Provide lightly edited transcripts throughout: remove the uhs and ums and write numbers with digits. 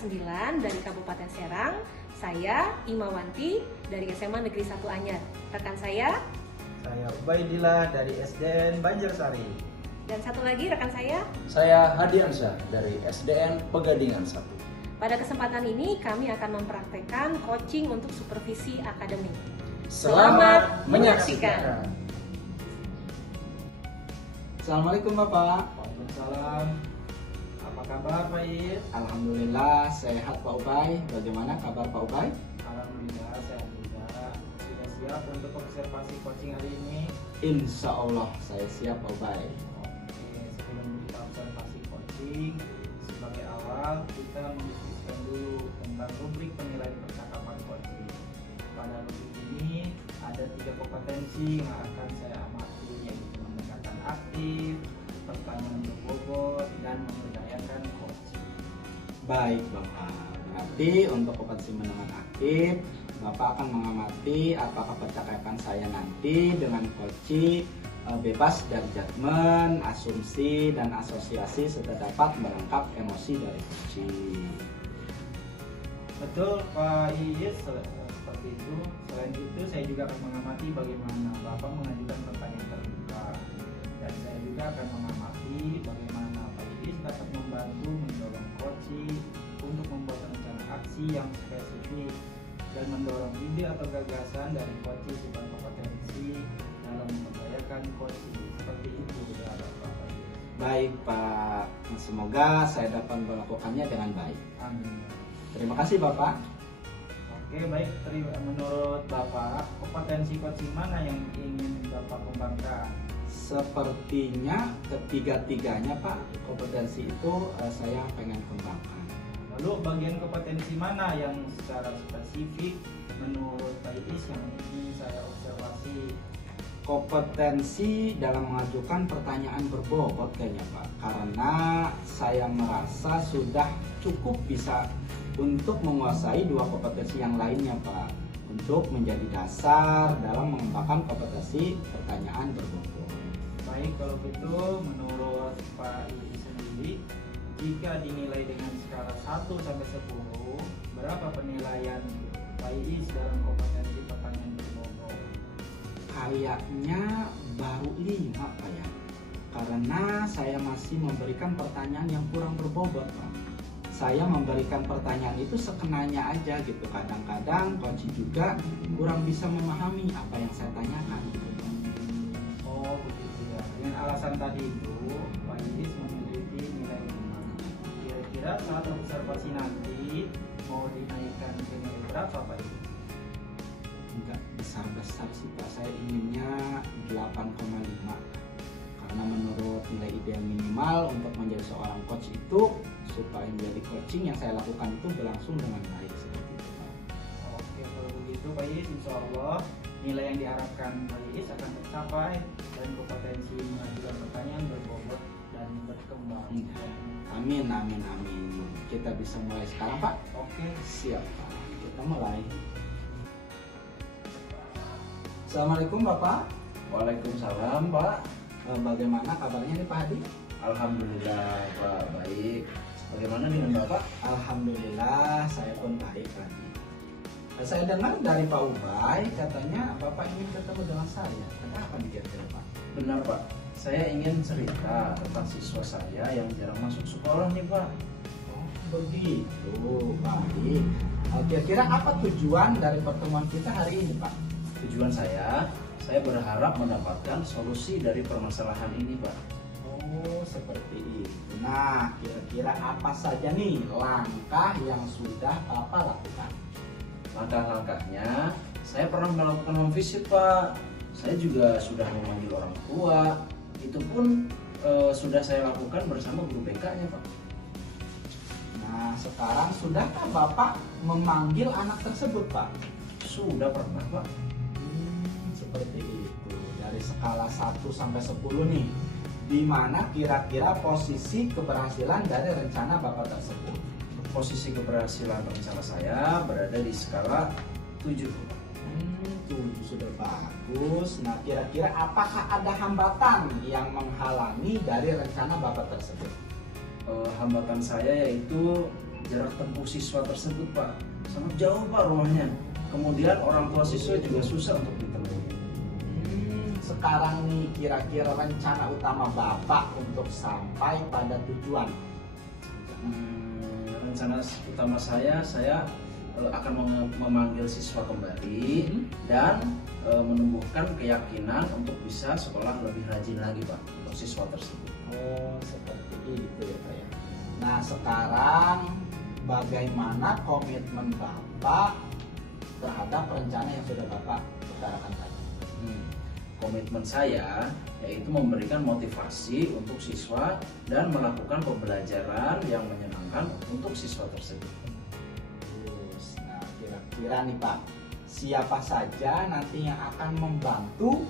9 dari Kabupaten Serang. Saya Imawanti dari SMA Negeri 1 Anyar. Rekan saya Ubaidillah dari SDN Banjarsari. dan satu lagi rekan Saya Hadiansyah dari SDN Pegadingan 1. Pada kesempatan ini kami akan mempraktekkan coaching untuk supervisi akademik. Selamat menyaksikan. Assalamualaikum Bapak. Waalaikumsalam. Apa kabar Pak Is? Alhamdulillah sehat Pak Ubay. Bagaimana kabar Pak Ubay? Alhamdulillah sehat juga. Sudah siap untuk observasi coaching hari ini? Insya Allah saya siap Pak Ubay. Oke, sebelum kita observasi coaching, sebagai awal kita mendiskusikan dulu tentang rubrik penilaian percakapan coaching. Pada rubrik ini ada 3 kompetensi yang akan saya amati, yaitu mendekatkan aktif, pertanyaan berbobot, dan memberdayakan coaching. Baik Bapak. Berarti untuk kompetensi mendengar aktif, Bapak akan mengamati apakah percakapan saya nanti dengan coaching bebas dari judgement, asumsi, dan asosiasi serta dapat melengkap emosi dari coaching. Betul Pak Is, seperti itu. Selain itu saya juga akan mengamati bagaimana Bapak mengajukan pertanyaan terbuka, dan saya juga akan mengamati bagaimana Pak Is dapat membantu mendorong coaching untuk membuat rencana aksi yang spesifik dan mendorong ide atau gagasan dari coaching sebagai kompetensi dalam memberdayakan coaching. Seperti itu ya Pak Is. Baik Pak, semoga saya dapat melakukannya dengan baik. Amin. Terima kasih Bapak. Oke baik, menurut Bapak kompetensi coaching mana yang ingin Bapak kembangkan? Sepertinya ketiga-tiganya Pak, kompetensi itu saya pengen kembangkan. Lalu bagian kompetensi mana yang secara spesifik menurut Pak Is yang ingin saya observasi? Kompetensi dalam mengajukan pertanyaan berbobot kayaknya Pak, karena saya merasa sudah cukup bisa untuk menguasai 2 kompetensi yang lainnya Pak, untuk menjadi dasar dalam mengembangkan kompetensi pertanyaan berbobot. Baik, kalau begitu menurut Pak Is sendiri, jika dinilai dengan skala 1 sampai 10, berapa penilaian Pak Is dalam kompetensi pertanyaan berbobot? Kayaknya baru 5 Pak ya, karena saya masih memberikan pertanyaan yang kurang berbobot Pak. Saya memberikan pertanyaan itu sekenanya aja gitu. Kadang-kadang coach juga kurang bisa memahami apa yang saya tanyakan gitu. Oh begitu ya. Dengan alasan tadi itu, Pak Is memiliki nilai 5. Kira-kira saat observasi nanti mau dinaikkan ke nilai berapa Pak Is? Enggak besar-besar sih Pak, saya inginnya 8,5. Karena menurut nilai ideal minimal untuk menjadi seorang coach itu, supaya menjadi coaching yang saya lakukan itu berlangsung dengan baik seperti itu Pak. Oke, kalau begitu Pak Is, insya Allah nilai yang diharapkan Pak Is akan tercapai dan kompetensi mengajukan pertanyaan berbobot dan berkembang. Amin, amin, amin. Kita bisa mulai sekarang Pak? Oke, Siap Pak, kita mulai. Assalamualaikum Bapak. Waalaikumsalam Pak. Bagaimana kabarnya nih Pak Hadi? Alhamdulillah Pak, baik. Bagaimana dengan Bapak? Alhamdulillah saya pun baik Hadi. Saya dengar dari Pak Ubay katanya Bapak ingin ketemu dengan saya. Kenapa nih kira-kira Pak? Benar Pak, saya ingin cerita tentang siswa saya yang jarang masuk sekolah nih Pak. Oh begitu, baik. Kira-kira apa tujuan dari pertemuan kita hari ini Pak? Tujuan saya berharap mendapatkan solusi dari permasalahan ini Pak. Oh seperti itu. Nah kira-kira apa saja nih langkah yang sudah Bapak lakukan? Langkah-langkahnya, saya pernah melakukan home visit Pak. Saya juga sudah memanggil orang tua. Itu pun sudah saya lakukan bersama guru BK-nya Pak. Nah sekarang sudahkah Bapak memanggil anak tersebut Pak? Sudah pernah Pak. Seperti itu. Dari skala 1 sampai 10 nih, di mana kira-kira posisi keberhasilan dari rencana Bapak tersebut? Posisi keberhasilan rencana saya berada di skala 7. 7 sudah bagus. Nah kira-kira apakah ada hambatan yang menghalangi dari rencana Bapak tersebut? Hambatan saya yaitu jarak tempuh siswa tersebut Pak sangat jauh Pak rumahnya. Kemudian orang tua siswa juga susah untuk ditemui. Sekarang nih kira-kira rencana utama Bapak untuk sampai pada tujuan. Rencana utama saya akan memanggil siswa kembali dan menumbuhkan keyakinan untuk bisa sekolah lebih rajin lagi Pak untuk siswa tersebut. Oh, seperti itu ya Pak ya. Nah sekarang bagaimana komitmen Bapak terhadap rencana yang sudah Bapak utarakan tadi? Komitmen saya yaitu memberikan motivasi untuk siswa dan melakukan pembelajaran yang menyenangkan untuk siswa tersebut. Nah kira-kira nih Pak, siapa saja nanti yang akan membantu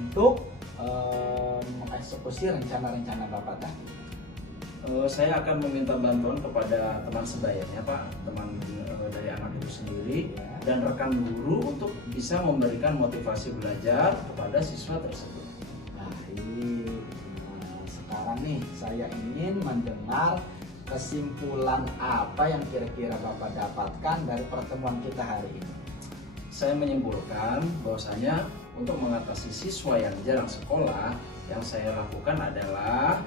untuk mengeksekusi rencana-rencana Bapak tadi? Saya akan meminta bantuan kepada teman sebayanya Pak, teman dari anak itu sendiri dan rekan guru untuk bisa memberikan motivasi belajar kepada siswa tersebut. Baik, nah, sekarang nih saya ingin mendengar kesimpulan apa yang kira-kira Bapak dapatkan dari pertemuan kita hari ini. Saya menyimpulkan bahwasanya untuk mengatasi siswa yang jarang sekolah, yang saya lakukan adalah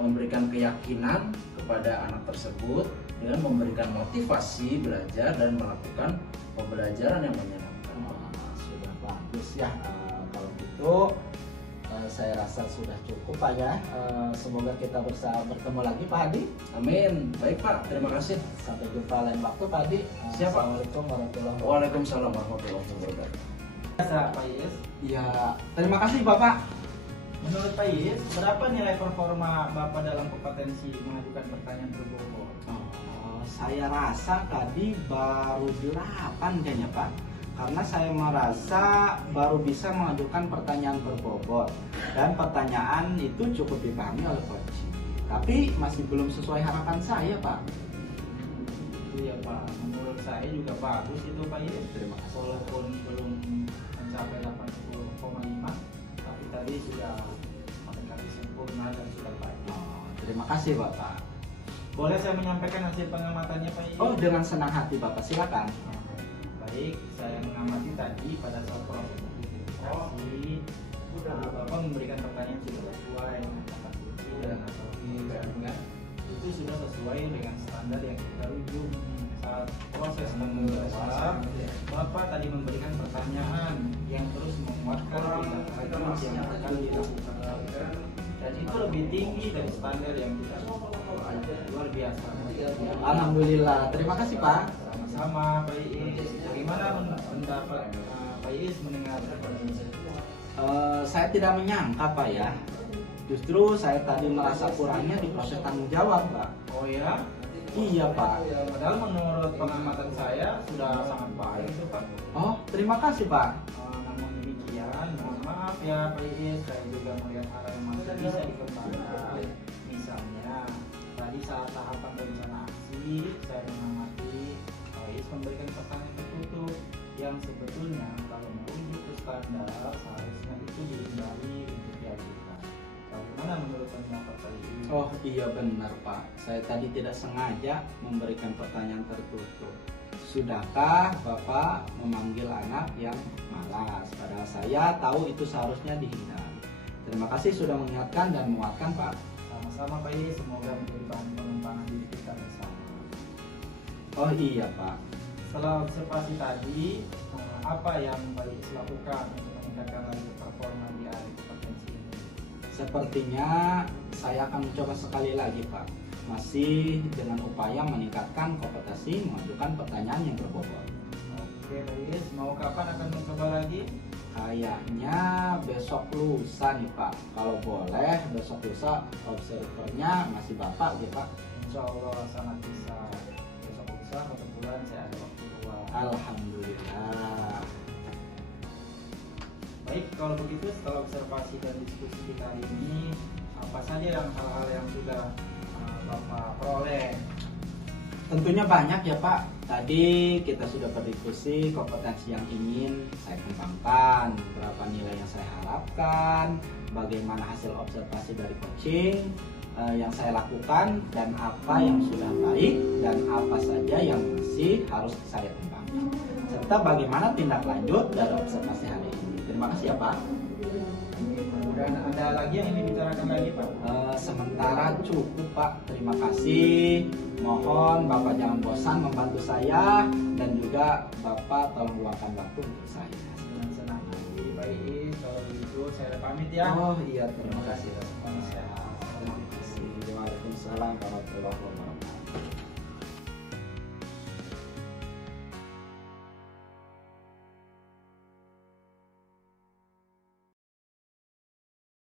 memberikan keyakinan kepada anak tersebut dengan memberikan motivasi belajar dan melakukan pembelajaran yang menyenangkan. Sudah bagus ya. Kalau gitu saya rasa sudah cukup Pak ya. Semoga kita bertemu lagi Pak Hadi. Amin. Baik Pak, terima kasih. Sampai jumpa lain waktu Pak Hadi. Siap, Pak. Assalamualaikum warahmatullahi wabarakatuh. Waalaikumsalam warahmatullahi wabarakatuh. Biasa Pak Is. Ya, terima kasih Bapak. Menurut Pak Is, berapa nilai performa Bapak dalam kompetensi mengajukan pertanyaan berbobot? Saya rasa tadi baru 8 kayaknya Pak. Karena saya merasa baru bisa mengajukan pertanyaan berbobot dan pertanyaan itu cukup dipahami oleh coach. Tapi masih belum sesuai harapan saya Pak. Iya Pak, menurut saya juga bagus itu Pak Is. Terima kasih. Walaupun belum mencapai 80,5, tapi tadi sudah mendekati sempurna dan sudah baik. Terima kasih Bapak. Boleh saya menyampaikan hasil pengamatannya Pak Is? Oh, dengan senang hati Bapak, silakan. Baik, saya mengamati tadi pada saat proses identifikasi, Bapak memberikan pertanyaan sudah sesuai dengan kata kunci dan atau tidak, itu sudah sesuai dengan standar yang kita rujuk. Saat proses menjawab, Bapak tadi memberikan pertanyaan yang terus menguatkan tindakan yang akan dilakukan, dan itu lebih tinggi dari standar yang kita luar biasa. Alhamdulillah, terima kasih Pak. Sama Pak Iis, bagaimana pendapat Pak Iis mendengar? Saya tidak menyangka Pak ya. Justru saya tadi merasa kurangnya di proses tanggung jawab Pak. Oh ya? Iya Pak. Padahal menurut pengamatan saya sudah sangat baik itu Pak. Oh, terima kasih Pak. Namun demikian, mohon maaf ya Pak Iis, saya juga melihat hal yang masih bisa dikembangkan. Misalnya, tadi saat tahapan rencana aksi, saya mengamati Pak Iis memberikan pertanyaan tertutup yang sebetulnya kalau merujuk ke standar seharusnya itu dihindari untuk diajukan. Bagaimana menurut pendapat Pak Iis? Oh iya benar Pak. Saya tadi tidak sengaja memberikan pertanyaan tertutup. Sudahkah Bapak memanggil anak yang malas? Padahal saya tahu itu seharusnya dihindari. Terima kasih sudah mengingatkan dan menguatkan Pak. Sama-sama Pak Iis, semoga menjadi bahan pengembangan diri kita bersama. Oh iya Pak. Setelah observasi tadi, apa yang Pak Iis lakukan untuk meningkatkan lagi performa di hari kompetensi ini? Sepertinya saya akan mencoba sekali lagi Pak. Masih dengan upaya meningkatkan kompetensi mengajukan pertanyaan yang berbobot. Oke Pak Iis, mau kapan akan mencoba lagi? Kayaknya besok lusa nih Pak. Kalau boleh besok lusa observernya masih Bapak gitu Pak. Insya Allah sangat bisa. Besok lusa kebetulan saya ada waktu luang. Alhamdulillah. Baik, kalau begitu setelah observasi dan diskusi kita hari ini, apa saja yang hal-hal yang sudah Bapak peroleh? Tentunya banyak ya Pak. Tadi kita sudah berdiskusi kompetensi yang ingin saya kembangkan, berapa nilai yang saya harapkan, bagaimana hasil observasi dari coaching, yang saya lakukan dan apa yang sudah baik dan apa saja yang masih harus saya kembangkan, serta bagaimana tindak lanjut dari observasi hari ini. Terima kasih ya Pak. Dan ada lagi yang ingin dibicarakan lagi Pak? Sementara cukup Pak, terima kasih. Mohon Bapak jangan bosan membantu saya dan juga Bapak tolong luangkan waktu untuk saya. Dengan senang hati Pak Iis, kalau begitu saya pamit ya. Oh iya, terima Terima kasih. kasih atas semuanya. Terima kasih. Waalaikumsalam warahmatullahi wabarakatuh.